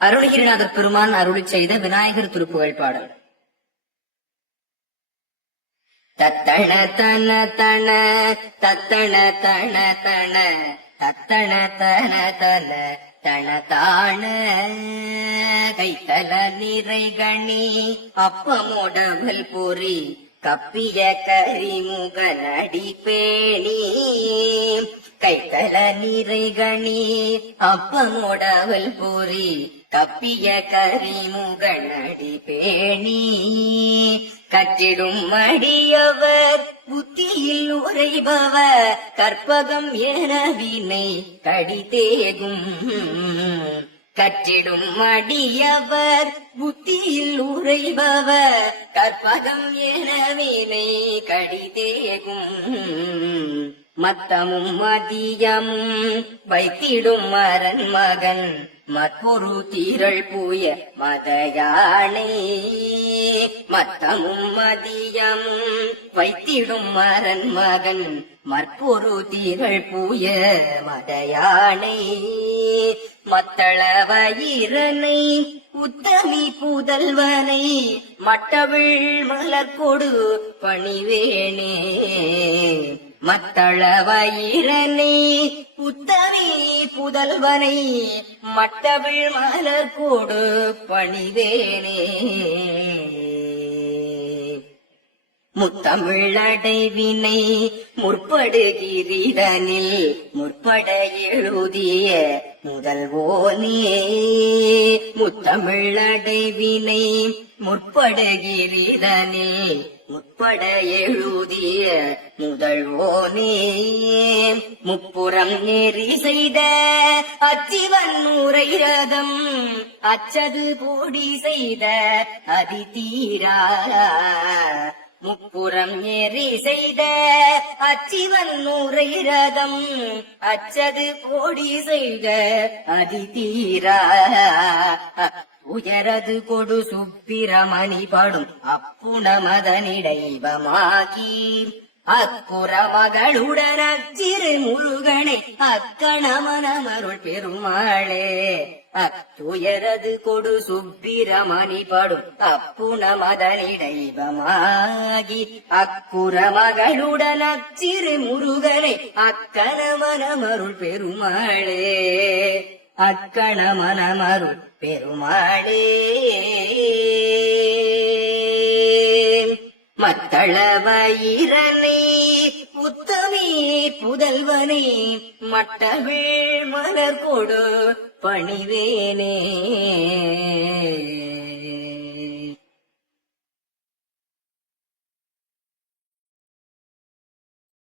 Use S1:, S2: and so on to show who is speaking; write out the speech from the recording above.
S1: அருணகிரிநாதர் பெருமான் அருளி செய்த விநாயகர் திருப்புகழ் பாடல். தத்தண தன தன தத்தண தன தன தத்தன தன தன தன தான கைத்தல நிறைகணி அப்பமோடவல் பொறி கப்பிய கரிமுக நடி பேணி. கைத்தல நிறைகணி அப்பமோடவல் பொறி கப்பிய கரிமுக நடி பேணி. கற்றிடும் மடியவர் புத்தியில் உரைபவர் கற்பகம் என வினை கடிதேகும் கற்றிடும் மடியவர் புத்தியில் உரைபவர் கற்பகம் என வினை கடிதேகும் மத்தமும் மதியமும் வைத்திடும் மரன் மகன் மற்பொரு தீரள் பூய மதயானே. மத்தமும் மதியமும் வைத்திடும் மரன் மகன் மற்பொரு தீரள் பூய மதயானை. மத்தள வயிறனை உத்தமி புதல்வனை மட்டவிழ் மலர்கொடு பணிவேனே. மத்தளவயிரனே வயிறனை புதல்வனை மட்டவிழ் மலர் கூடு பணிவேனே. முத்தமிழடைவினை முற்படுகிறீரனில் முற்பட எழுதிய முதல்வோனே. முத்தமிழடைவினை முற்படுகிறீரனில் முற்பட எழுதிய முதல்வோனே முப்புறம் நெறி செய்த அச்சிவன் நூரை ரதம் அச்சது போடி செய்த அதி தீரா முப்புறம் ஏறி செய்த அச்சிவன் நூரை ரதம் அச்சது போடி செய்த அதி தீரா உயரது கொடு சுப்பிரமணி படும் அப்புணமதனிடைவமாகி. அக்குற மகளுடன் அச்சிறு முருகனை அக்கணமனமருள் பெருமாளே. அத்துயரது கொடு சுப்பிரமணி படும் அப்புணமதனிடைவமாகி அக்குற மகளுடன் அச்சிறு முருகனை அக்கணமனமருள் பெருமாளே. அக்கணமனமருள் பெருமாளே. மத்தளவயிரனே புத்தமே புதல்வனே மட்டவிழ் மலர் கொடு பணிவேனே.